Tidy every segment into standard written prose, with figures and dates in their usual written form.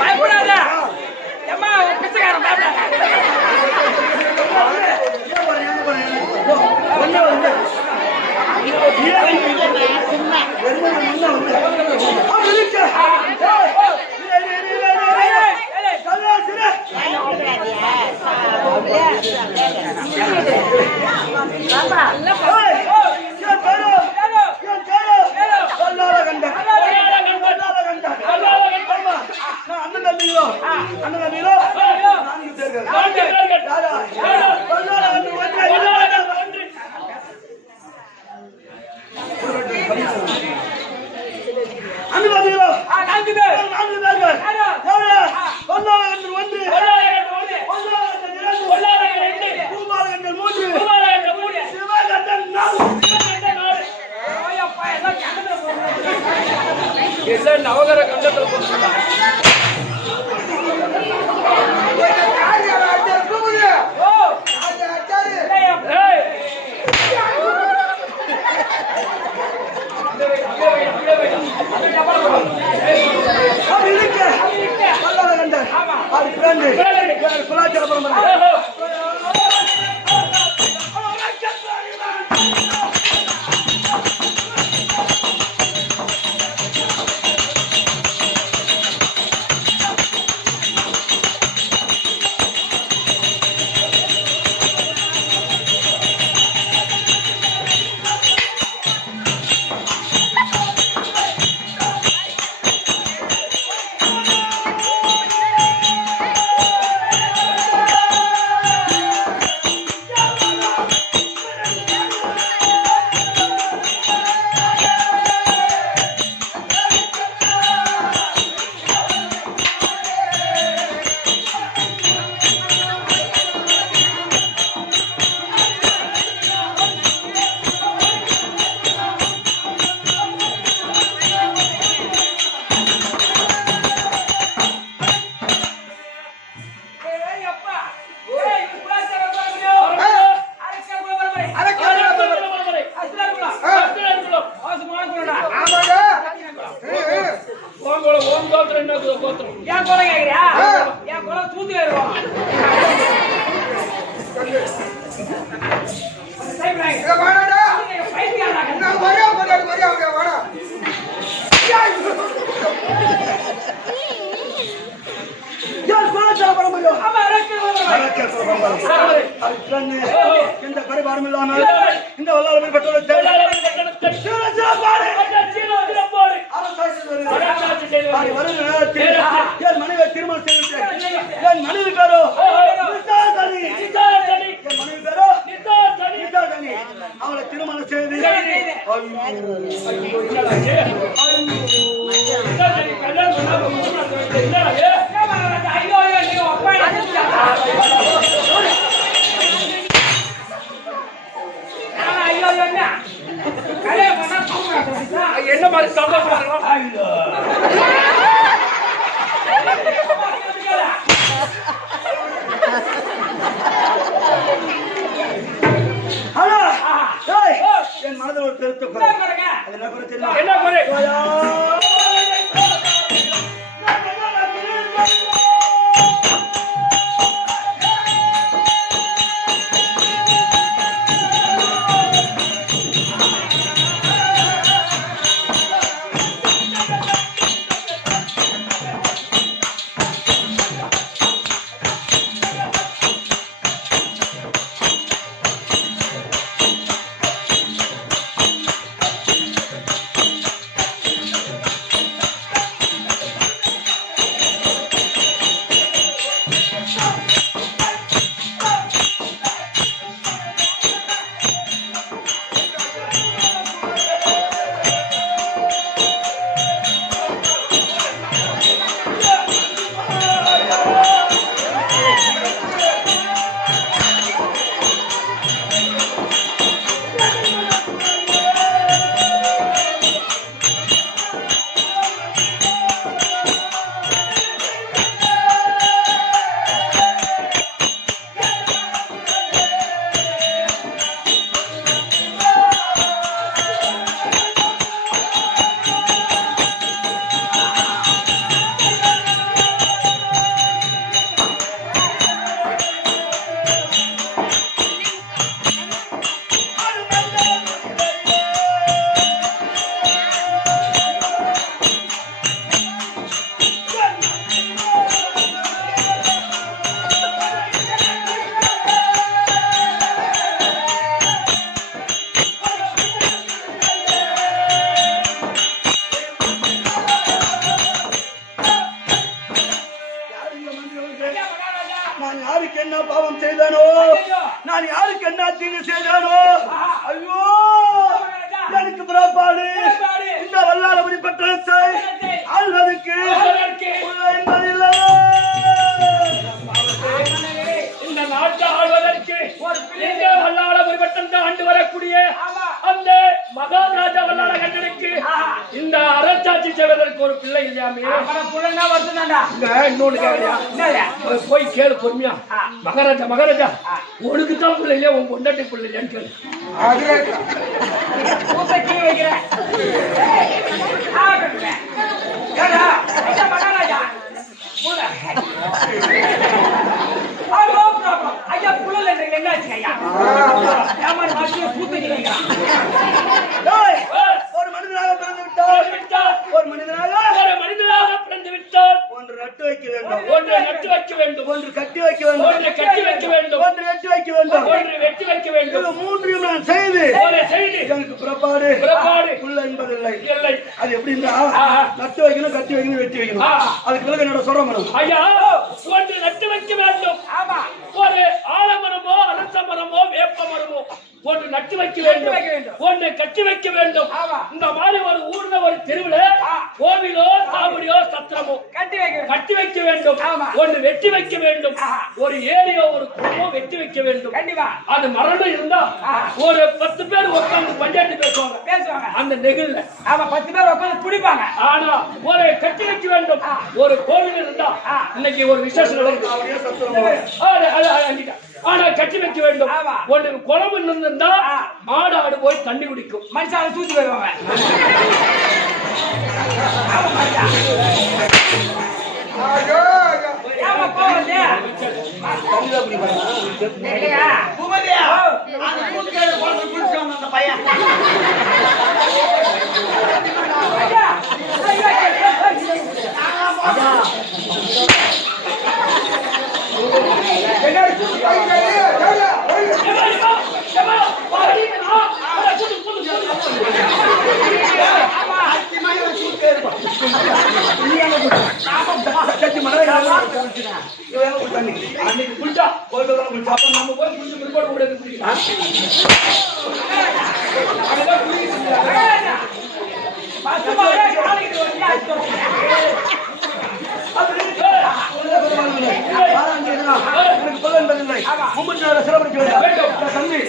பயப்படாத அம்மா பிச்சைக்காரன் பயப்படாத நவகர கண்டத்தில் இந்த பரிபாரம் இல்லாமல் இந்த வல்லாளர் பெற்றோர் என் மனைவி திருமணம் செய்து என் மனைவி பேரோ அவளை திருமணம் செய்து என்ன மாதிரி சந்தோஷம் என் மனதில் ஒரு பெருத்த குறை. அது என்ன குறை தெரியுமா? என்ன குறை? என்ன பாவம் செய்தானோ, நான் யாருக்கு என்ன தீங்கு செய்தானோ, ஐயோ எனக்கு புறப்பாடு. இந்த வல்லாரபுரி பட்டணத்தை ஆள்வதற்கு என்பதில்லை. இந்த நாட்டை ஆள்வதற்கு வல்லாரபுரி பட்டணத்தை ஆண்டு வரக்கூடிய அந்த மகாராஜா வல்லார கண்டனுக்கு இந்த அரசாட்சி செய்வதற்கு ஒரு பிள்ளை இல்லையாமே. இன்னொன்னு கேட்கலையா? போய் கேளு பொறுமையா. மகாராஜா மகாராஜா உனக்கு தான் பிள்ளை இல்லையா, உன் பொண்டாட்டி பிள்ளை இல்லையான்னு கேளு. ஐயா புள்ளல் என்ன ஐயா ஒரு மனிதனாக பிறந்து விட்டால், ஒரு மனிதனாக பிறந்து விட்டால் ஒன்று நட்டு வைக்க வேண்டும், ஒன்று நட்டு வைக்க வேண்டும், ஒன்று கட்டி வைக்க வேண்டும், ஒன்று கட்டி வைக்க வேண்டும், ஒன்று வெட்டி வைக்க வேண்டும், ஒன்று வெட்டி வைக்க வேண்டும். இது மூன்றையும் நான் செய்து எனக்கு புறப்பாடு புள்ள என்பதில்லை. இல்லை. அது எப்படின்னா நட்டு வைக்கணும், கட்டி வைக்கணும், வெட்டி வைக்கணும். அதுக்கு பிறகு என்னோட சொல்ற மேடம் ஐயா ஒன்று நட்டு வைக்க வேண்டும். ஆமா. ஒரு ஆலமரமோ அரச மரமோ வேப்ப மரமோ ஒன்று நட்டு வைக்க வேண்டும், ஒன்று கட்டி வைக்க வேண்டும். இந்த மாதிரி ஒரு ஊர்ல ஒரு தெருவுல கோவிலோ சாவடியோ சத்திரமோ கட்டி வைக்க வேண்டும், ஒன்று வெட்டி வைக்க வேண்டும். ஒரு ஏரியோ ஒரு குளமோ வெட்டி வைக்க வேண்டும். அது மரணம் இருந்தா ஒரு 10 பேர் உட்கார்ந்து பஞ்சாயத்து பேசுவாங்க அந்த நெகிழ்ல. 10 பேர் உட்கார்ந்து குடிப்பாங்க. ஆனா ஒரு கட்டி வைக்க வேண்டும். ஒரு கோவில் இருந்தா இன்னைக்கு ஒரு விசேஷம் ஆனா கட்டி வைக்க வேண்டும். ஒன்று குளம் இருந்தா மாடு ஆடு போய் தண்ணி குடிக்கும், மனுஷால தூத்து போயிடுவாங்க. அன்னைக்கு குளிச்சா நம்ம போய் குளிச்சு பிற்பாடு கூட சிறப்பிக்க வேண்டும் தம்பி.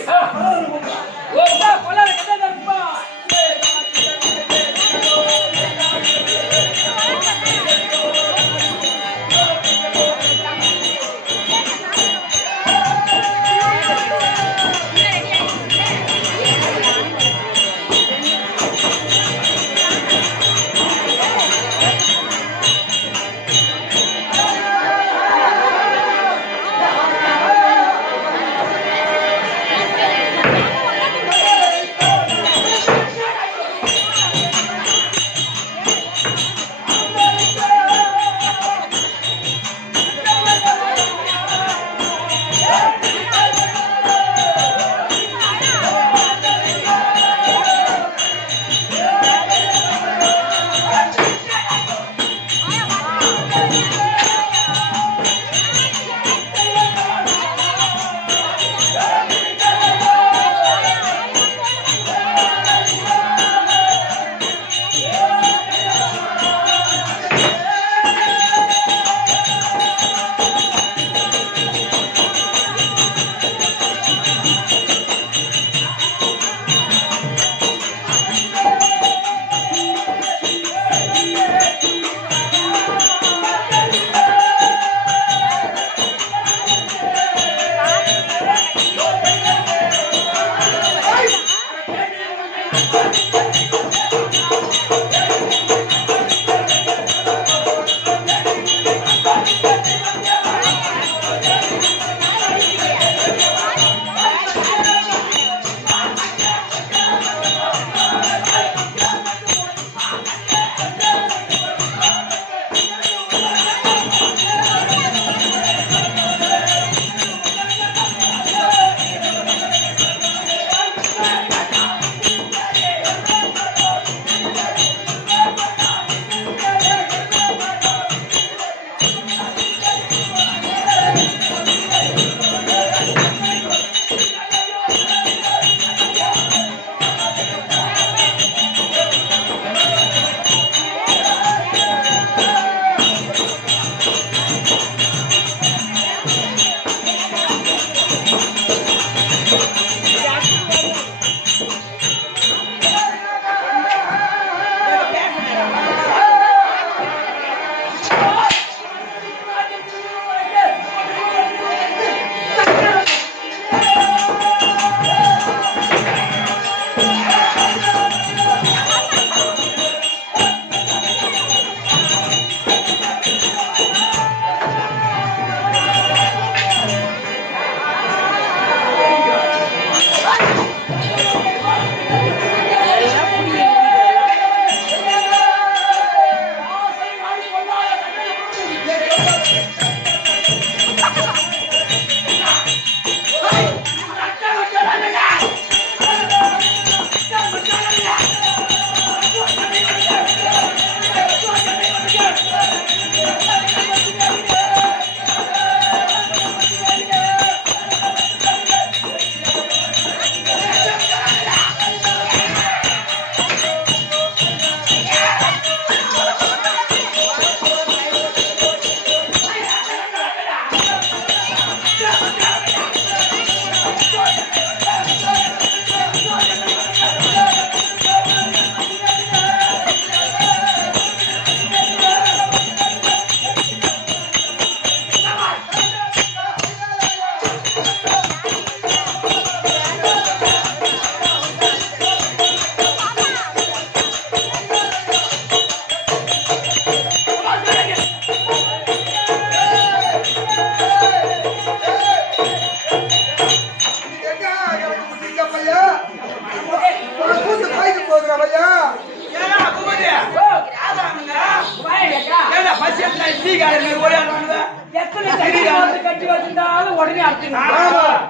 டீ காலையில ஓடியாடுவாங்க. எத்தனை சங்கிலி வந்து கட்டி வச்சிருந்தாலும் உடனே அறுத்துக்கணும்.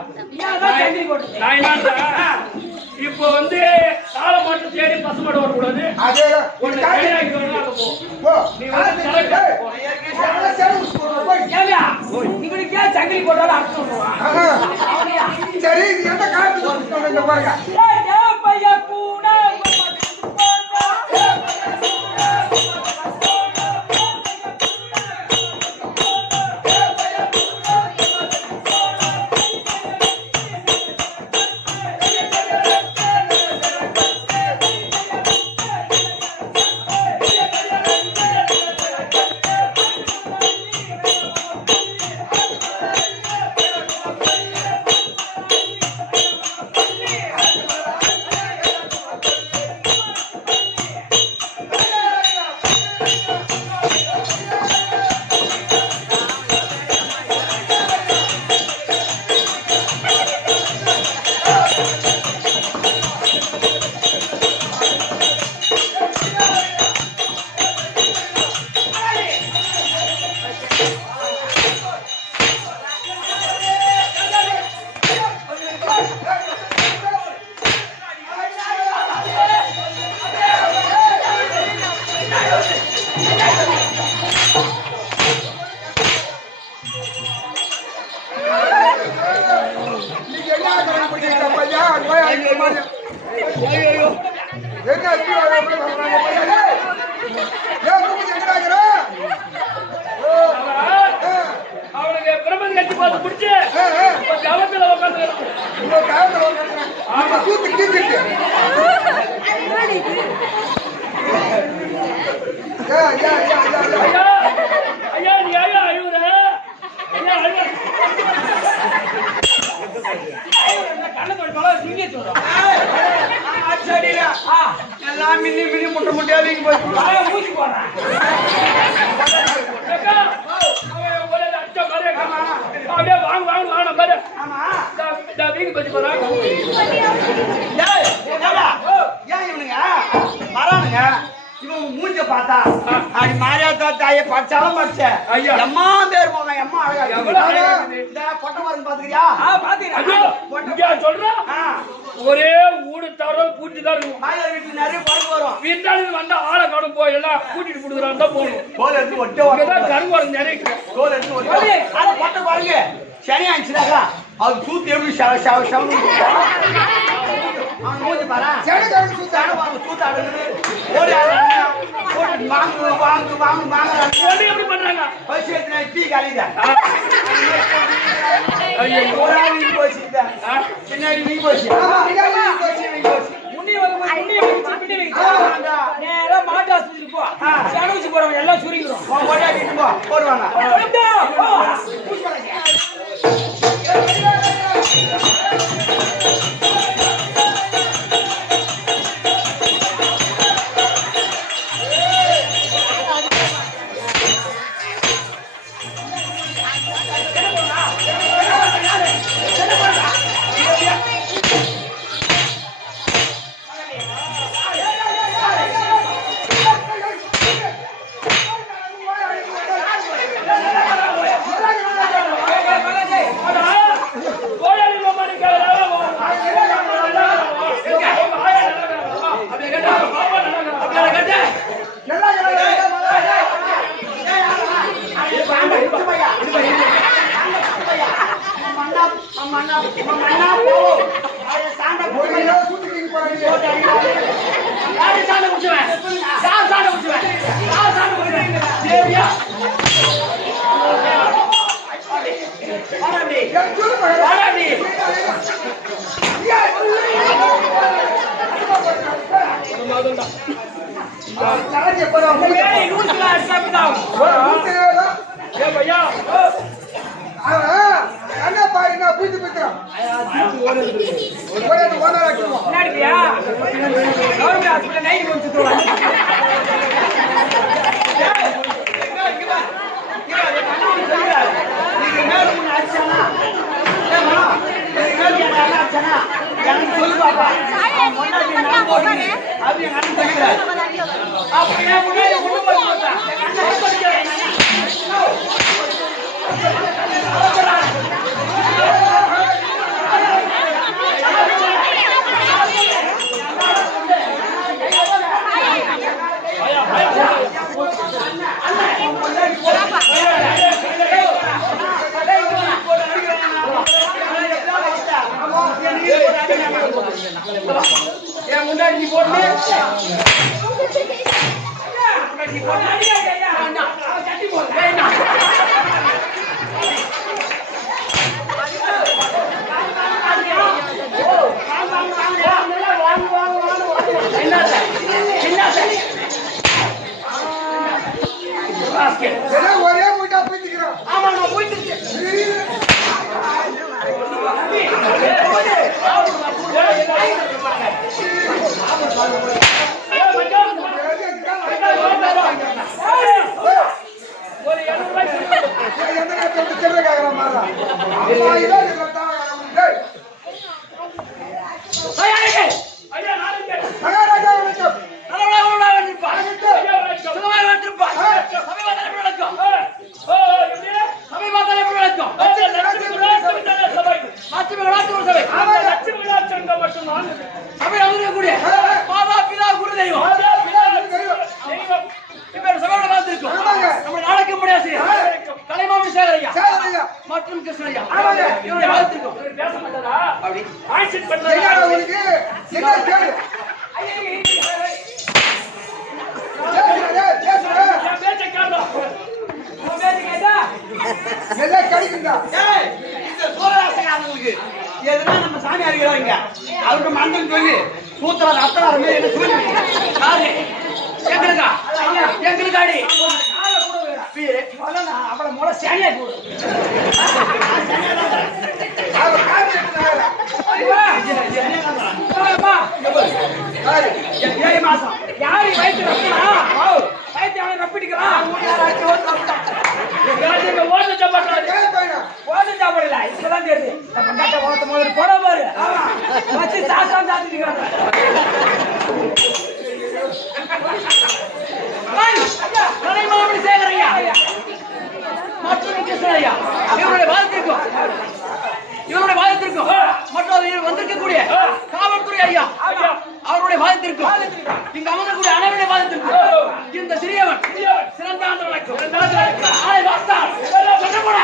ஏன் சங்கிலி போட்டு நான் என்னன்னா இப்போ வந்து சாலை மாட்டு தேடி பசுமாடு வரக்கூடாது. அதே ஒண்ணு கையாக்கி வரணும், அங்க போ. போ. நீ வந்து சரக்கு போ. ஏவியா இவனுக்கு ஏன் சங்கிலி போட்டாலும் அறுத்து விடுவான். சரி இது எந்த காலத்துல இந்த பாருங்க பையா பூனா அவனுக்கு பிரபஞ்ச கட்டி பார்த்து பிடிச்சு கவத்துல உட்காந்து ஐயா ஐயா நீ ஐயா அழுவுற ஐயா அழுவ எல்லாம் மின்னி மின்னி முட்டை முட்டையா வீங்கி போச்சு. மூச்சு போடுறான். அப்படியே வாங்க வாங்க வாங்க பாரு வீங்க பத்தி போறாங்க. ஏன் இவனுங்க வரானுங்க இவன் மூஞ்ச பார்த்தா அப்படி மாரியாத்தா தாயை படிச்சாலும் படிச்ச ஐயா எம்மா பேர் போங்க எம்மா அழகா இந்த பொட்டை மருந்து பாத்துக்கிறியா சொல்றேன் ஒரே ஊடு தவிர பூச்சி தான் இருக்கும். மாயார் வீட்டுல நிறைய பழக்கம் வரும். வீட்டாளுக்கு வந்தா ஆளை காணும் போயெல்லாம் கூட்டிட்டு கொடுக்குறான் தான் போகணும். தோல் எடுத்து ஒட்ட கருவாரம் நிறைய தோல் எடுத்து ஒட்ட அதை பொட்டை பாருங்க சனி ஆயிடுச்சுனாக்கா அது சூத்து எப்படி அவன் மூஞ்சி பாரு சூத்தாடு ஓடி வாங்கு வாங்கு வாங்கு வாங்குறாங்க. எப்படி பண்றாங்க பசி எடுத்து டீ காலிதா ஒரு ஆள் வீங்கி போச்சு பின்னாடி வீங்கி போச்சு நேரா மாட்டு ஆஸ்பத்திரிக்கு போ. சனூசி போறவங்க எல்லாம் சுருங்கிடும். போடுவாங்க. அப்ப என் முன்னாடி நீ போட்டு ஒரே மூட்டா போயிட்டுக்கிறோம். ஆமா நான் போயிட்டு எந்த நேரத்துல செல்ல கேக்குறான் பாருடா. அம்மா இதான் இருக்கா? டேய் மகாராஜா வணக்கம். சேகரையா மற்றும் கிருஷ்ணய்யா ஆமாங்க. இவருடைய வாழ்த்திருக்கோம். பேச மாட்டாரா அப்படி ஆக்சன் என்ன பண்றாரு உனக்கு என்ன கேளு. பேசுடா. என் பேச்சை கேளு. எல்லாம் கிடைக்குண்டா. ஏய், இந்த சோழராசகாரங்களுக்கு எதுனா நம்ம சாமி அறிகிறாங்க அவருக்கு மந்திரம் சொல்லி சூத்திரம் அத்தனார மாதிரி என்ன சொல்லி யாரு எங்களுக்கா எங்களுக்காடி அவளை மூல சேனையா போடு அவன் காசு எடுத்துனாரா? யாரு? 7 மாசம் யாரு வயிற்று வயிற்று அவனை ரப்பிடிக்கிறான் ஓட்டு சாப்பாடு கேளு பையனா. ஓட்டு சாப்பிடல இப்பதான் தெரியுது நம்ம கட்ட ஓட்ட முதல்ல போட பாரு வச்சு சாப்பிட்டா சாப்பிட்டுக்கிறாங்க கலைமாமணி சேகரையா மற்றும் கிருஷ்ணய்யா இவருடைய வாழ்த்திருக்கும் மற்றும் வந்திருக்கக்கூடிய காவல்துறை ஐயா அவருடைய வாழ்த்திருக்கும் இங்க அமர்ந்தக்கூடிய அனைவருடைய வாழ்த்திருக்கும் இந்த சிறியவன் சிறந்த ஆண்டு வழக்கம் ஆளை வாஸ்தார் கட்டப்பட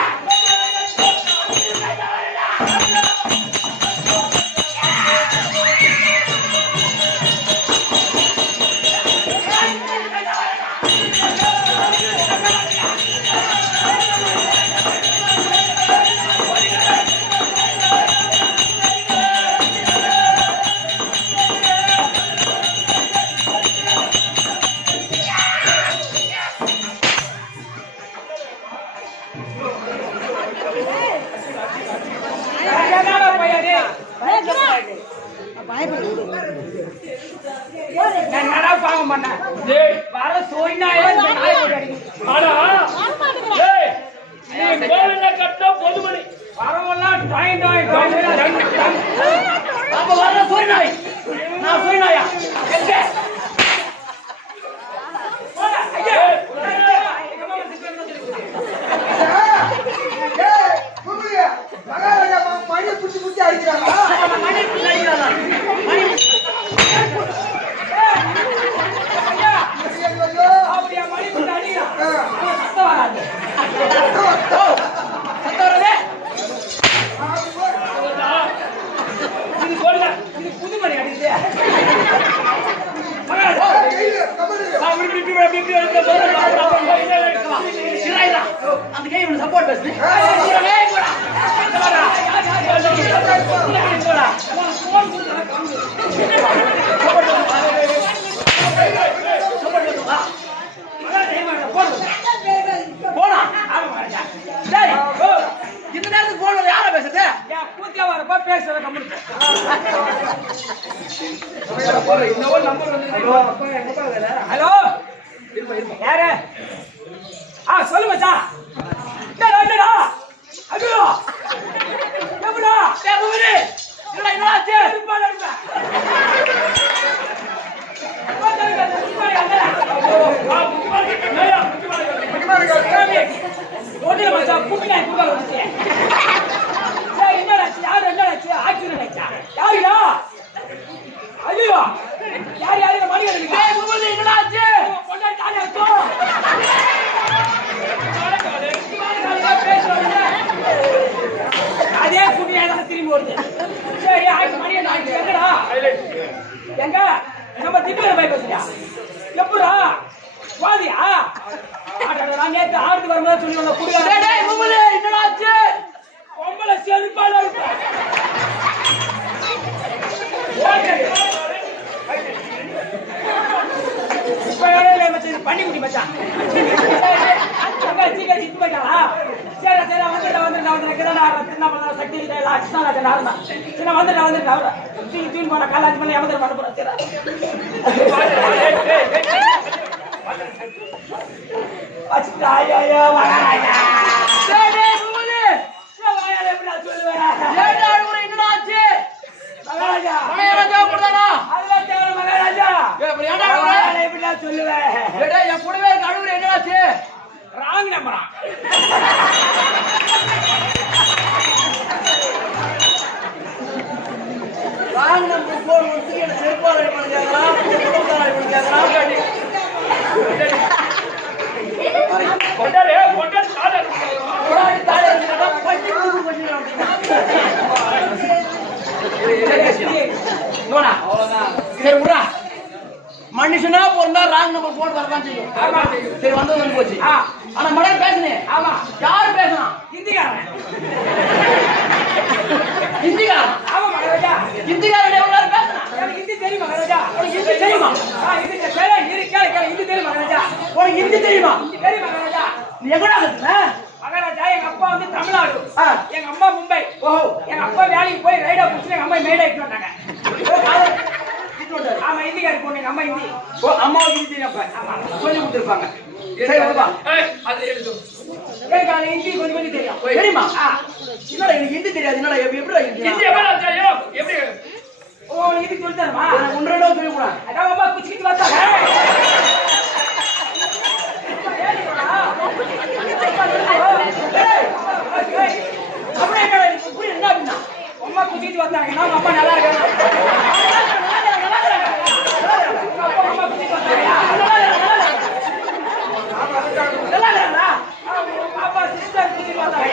என்னடா பாவம் பண்ண டேய் வர சோயினாயே ஆனா டேய் நீ கோவில்ல கட்ட பொதுமணி வரவெல்லாம் டாய் டாய் டாய் அப்ப வர சோய்நாய் நான் சோய்நாயா எங்க ஏய், கும்பிடுங்க. மகாராஜா மணியை புடிச்சு புடிச்சு அடிக்கிறாங்க. மணி பிள்ளைங்களா மணி ஐயோ. அப்படியே மணி போட்டு அடிக்கிறான் ஆ. சத்தம் வராது சத்தம் வருதே இது போடுங்க இது புது மணி அடிக்குது கையில கபடி. சிராயிரா அந்த கை இவனுக்கு சப்போர்ட் பேசு போனா டேய் இந்த நேரத்துக்கு போன் வந்து யாரா பேசுறது பூத்தியா வரப்ப பேசுற கம்முனு ஹலோ யாரு சொல்லு மச்சான் என்னடா ஐயோ எப்படா தேவரே என்னடா என்னாச்சு முக்கியமான காரியம். ஒண்ணு மச்சான் புக்கினேன் தான் சொல்லி வந்த குடியா டேய் டேய் பூபதி என்னடா ஆச்சு பொம்பளை செருப்பால இருக்கு பண்ணி குடி மச்சான் சித்து போயிட்டாளா சரி சரி வந்து சக்தி சின்ன வந்து தூண் போன காலேஜ் பண்ணி எமது பண்ண போறேன் சொல்லுவேன் என் கூடவே கழுவுற என்னடாச்சு ராங் நம்பரா ராங் நம்பர் போன் வந்து என்ன செருப்பால பண்ணிட்டாங்களா கொண்டாரு கொண்டாரு சாதா தாடை இருக்கா பட்டி நோனா அவ்வளவுதான் சரி விடுறா மனுஷனா போறா ராங் நம்பர் போன் வரதான் செய்யும் சரி வந்து போச்சு ஆனா மடம் பேசுனேன் ஆமா யாரு பேசலாம் ஹிந்திக்காரன் ஹிந்திக்காரன் ஆமா மகாராஜா ஹிந்திக்காரன் எவ்வளவு பேசுறான் எனக்கு ஹிந்தி தெரியும் மகாராஜா உனக்கு ஹிந்தி தெரியுமா ஹிந்தி கேளு ஹிந்தி தெரியும் மகாராஜா உனக்கு ஹிந்தி தெரியுமா ஹிந்தி தெரியும் மகாராஜா நீ எங்கடா இருக்க மகாராஜா எங்க அப்பா வந்து தமிழ்நாடு எங்க அம்மா மும்பை ஓஹோ எங்க அப்பா வேலைக்கு போய் ரைடா புடிச்சு எங்க அம்மா மேடை இட்டு வந்தாங்க ஆமா ஹிந்திக்காரி பொண்ணு எங்க அம்மா ஹிந்தி அம்மாவுக்கு ஹிந்தி தெரியும் அப்ப சொல்லி கொடுத்துருப்பாங்க சரி வருவா அதுல எழுது எனக்கு ஹிந்தி கொஞ்சம் கொஞ்சம் தெரியும் தெரியுமா என்னடா எனக்கு ஹிந்தி தெரியாது என்னடா எப்படி ஹிந்தி எப்படி தெரியும் எப்படி ஓ ஹிந்தி சொல்லி தரமா ஒன்று ரெண்டோ சொல்லி கூட அதான் அம்மா குச்சிக்கிட்டு வந்தாங்க அப்புறம் என்ன புரிய என்ன அப்படின்னா அம்மா குச்சிக்கிட்டு வந்தாங்க நான் அம்மா நல்லா இருக்காங்க அம்மா குச்சிக்கிட்டு வந்தாங்க நல்லா இருக்காங்களா அப்பா சிஸ்டர் குச்சிக்கிட்டு வந்தாங்க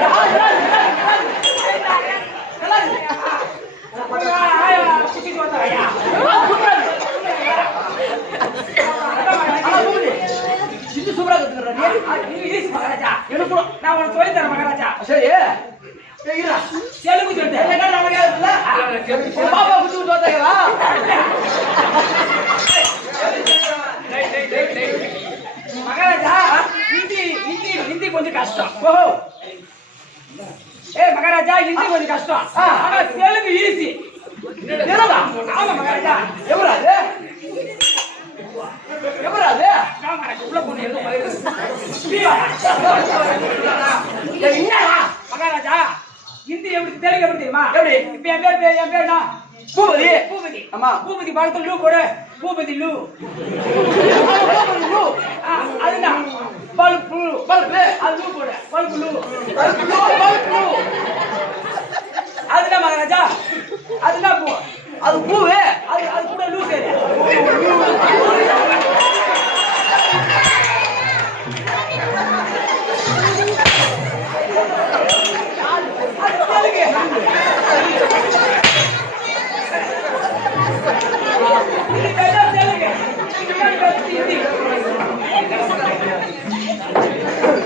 குச்சிக்கிட்டு வந்தாங்க இது சூப்பரா கத்துக்கிறேன் இங்கிலீஷ் மகாராஜா எனக்கு நான் உனக்கு சொல்லி தரேன் மகாராஜா சரி இருடா தெலுங்கு சொல்லிட்டேன் என்ன நமக்கு இருக்குல்ல பாப்பா குச்சி விட்டு வந்தாங்களா மகாராஜா ஹிந்தி கொஞ்சம் கஷ்டம் ஓஹோ மகாராஜா ஹிந்தி கொஞ்சம் கஷ்டம் ஆனா தெலுங்கு ஈஸி என்னடா ஆமா மகாராஜா எவராது உள்ள பொண்ணு என்னடா மகாராஜா ஹிந்தி எப்படி தெலுங்கு எப்படி தெரியுமா எப்படி இப்ப என் பேர் என்ன பூபதி பூபதி ஆமா பூபதி படத்துல லூ போடு பூபதி லூ அதுதான் பல்பு பல்பு அது லூ போடு பல்பு லூ பல்பு அதுதான் மகாராஜா அதுதான் பூ அது பூவு அது கூட லூ சரி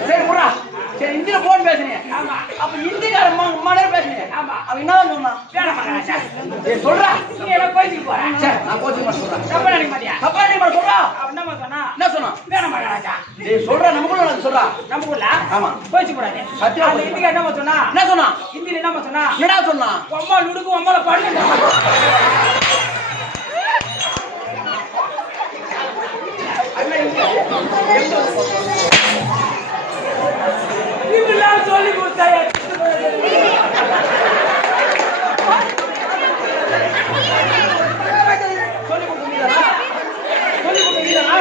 சரி போடா சரி ஹிந்தியில போன் பேசுனேன் ஆமா அப்ப ஹிந்திக்கார மன்னர் பேசுனேன் ஆமா அவன் என்னதான் சொன்னான் வேணாம் மகாராஜா சொல்றா நீ என்ன கோச்சிக்கு போறேன் சரி நான் கோச்சிங் சொல்றேன் தப்பா நினைக்க மாட்டியா தப்பா நீ மட்டும் சொல்றா அவன் என்ன சொன்னா என்ன சொன்னான் வேணாம் மகாராஜா டேய் சொல்றா நமக்குள்ள எனக்கு சொல்றா நமக்குள்ள ஆமா கோச்சி போறானே சத்தியமா அந்த ஹிந்திக்கு என்ன சொன்னா என்ன சொன்னான் ஹிந்தில என்ன சொன்னா என்னடா சொன்னான் அம்மா லுடுக்கு அம்மால படுங்க இவெல்லாம் சொல்லி கொடுத்தாயா சொல்லி கொடுத்தீங்களா சொல்லி கொடுத்தீங்களா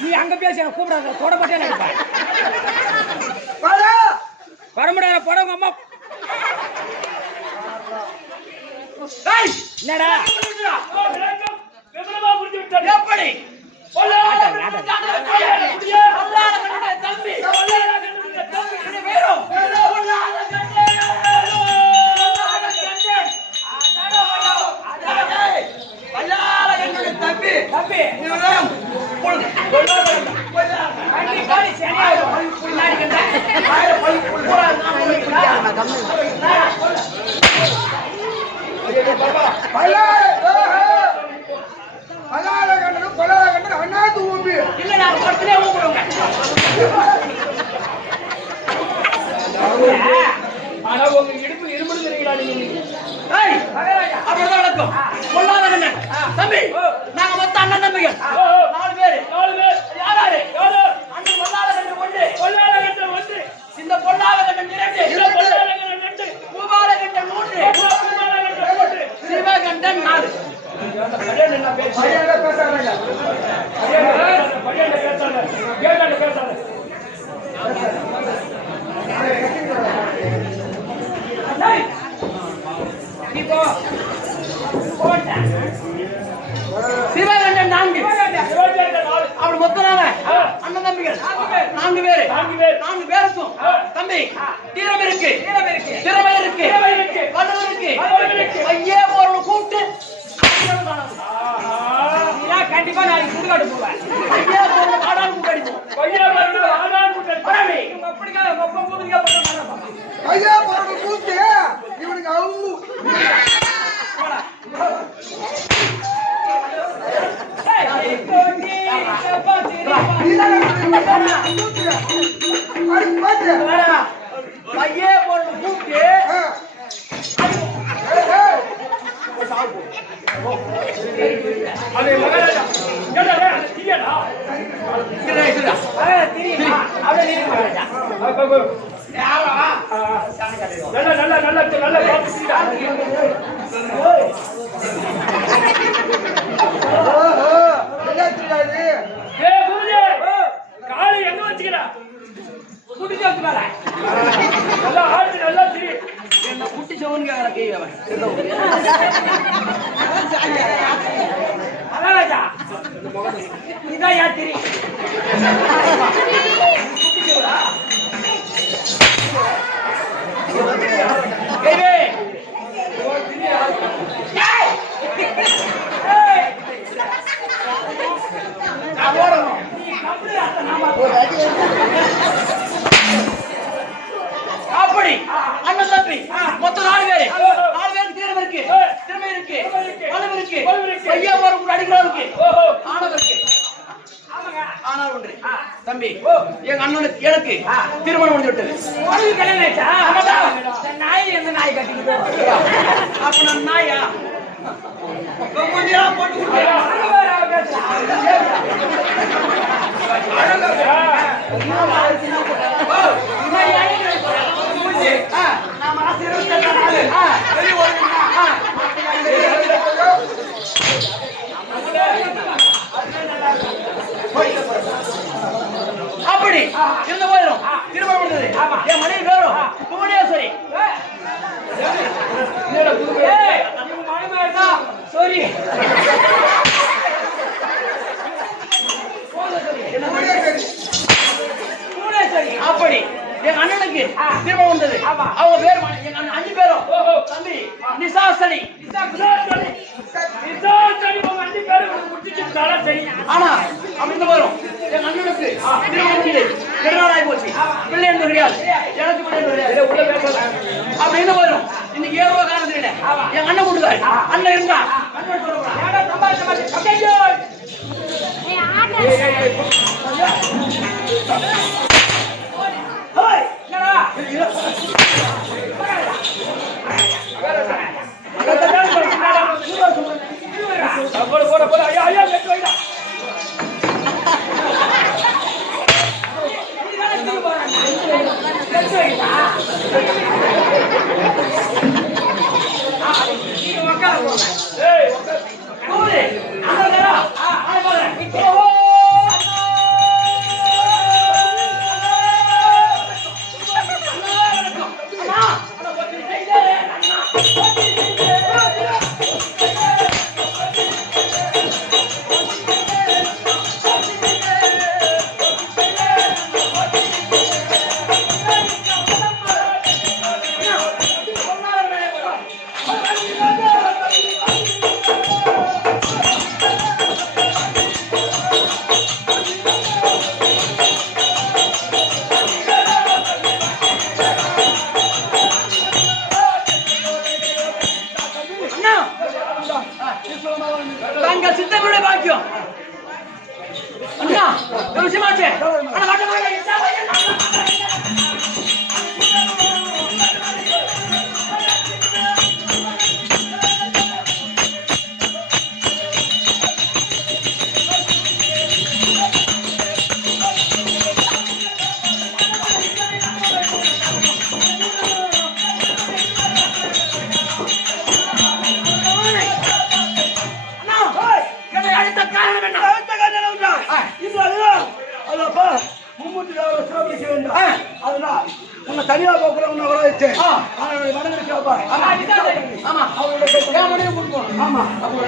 நீ அங்க பேசி என்ன கூப்பிடாத தொடப்பட்டே நினைப்பேன் வாடா வரமுடியாத படம் அம்மா ஏய், என்னடா ஓ, விளக்கம் விவரமா புரிஞ்சு விட்டது. எப்படி பொல்லாத கண்ணுடைய தம்பி பொல்லாத கண்ணுடைய தம்பி. என்ன பேரும் பொல்லாத கண்டே. பல்லால என்னுடைய தம்பி தம்பி இவன் கண்டிப்பா நீ சரியாயிடும் பின்னாடி கண்டா பல்லால கண்டனும் கொல்லாத கண்டனும் அண்ணாத்து ஊம்பி இல்ல நான் படத்திலே ஊம்புறோங்க. ஆனா உங்க இடுப்பு இருமுடுங்கிறீங்களா நீங்க? ஏய், அப்படிதான் நடக்கும். பொல்லாத கண்ணன் தம்பி, நாங்க மொத்தம் அண்ணன் தம்பிகள் 4 பேரு. 4 பேர். யாராரு? யாரு? அண்ணன் பொல்லாத கண்ணன் ஒன்று, பொல்லாத கண்டன் 1, இந்த பொல்லாத கண்ணன் 2, இந்த பொல்லாத கண்டன் 2, பூபால கண்ணன் 3, பொல்லாத கண்டன் 3. சிவகண்டன் 4. பையன் என்ன பேச்சு? பையன் பேசுறாங்க பையன் பேசாத. கேட்டால பேசாத. இப்போ போட்ட சிவகண்டன் 4. சிவகண்டன் 4. அப்படி மொத்தம் நாங்க அண்ணன் தம்பிகள் 4 பேரு. 4 பேருக்கும் தம்பி தீரம் இருக்கு, திறமை இருக்கு, வல்லமை இருக்கு. ஐயே ஒரு கூப்பிட்டு கண்டிப்பா நான் சுடுகாடு போவேன் ஐயா ஒரு பாடால் கூட்டடிப்போம். பையன் வந்து ஆனான் கூட்டம். பரவி. அப்படிங்க ஒப்ப மூலிகை பண்ண ஐயா போறது கூத்து இவனுக்கு அவு ஐயே ஒரு கூப்பிட்டு அது மகாராஜா. கேட்டாலே அது தீயடா. நல்ல காப்பிட்டா. ஏய் குருஜி, காலை எங்க வச்சுக்கிறா? குடிச்சு வந்து மேல நல்லா ஆடு, நல்லா திரி. என்ன குட்டி சவன் கேக்குற கை அவன் மகாராஜா இதான் யாத்திரி அப்படி அண்ணன் தம்பி மொத்தம் 4 பேரு. 4 பேருக்கு திறமை இருக்கு, வல்லமை இருக்கு. ஐயா ஒரு அடிக்கிறதுக்கு ஆனது இருக்கு. ஆனால் ஒன்று தம்பி, எங்க அண்ணனுக்கு எனக்கு திருமணம் முடிஞ்சு விட்டது. உனக்கு கல்யாணம் ஆயிடுச்சா? நாய் எந்த நாய் கட்டிக்கிட்டு அப்ப நான் நாயா கொஞ்சம் போட்டு அப்படி இருந்த போயிடும் திருமணம் முடிந்தது. என் மனைவி பேரும் புவனேஸ்வரி. சாரி அப்படி எங்க அண்ணனுக்கு திருமணம் வந்தது. அவங்க பேர் எங்க அண்ணன் 5 பேரும் தம்பி நிசாசனி. ஆனா அப்படி வரும் எங்க அண்ணனுக்கு திருமணம் முடிஞ்சது. திருநாளாகி போச்சு. பிள்ளை என்று கிடையாது, எனக்கு பிள்ளை கிடையாது. அப்படின்னு வரும். இன்னைக்கு 7 ரூபா காரணம் தெரியல. என் அண்ணன் கொடுத்தாரு. அண்ணன் இருந்தா அண்ணன் தங்கள் சித்தங்களுடைய பாக்கியம் அண்ணா ஒரு விஷயமாச்சு ஆனா தனியா போக்குற உன்னை வர வச்சேன் மனதிற்கு ஆமா அவருடைய முடிவு கொடுக்கணும் ஆமா அப்போ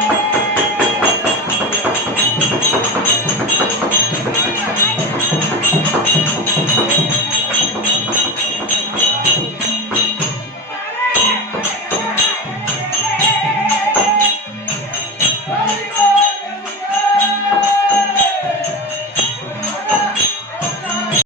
ஆ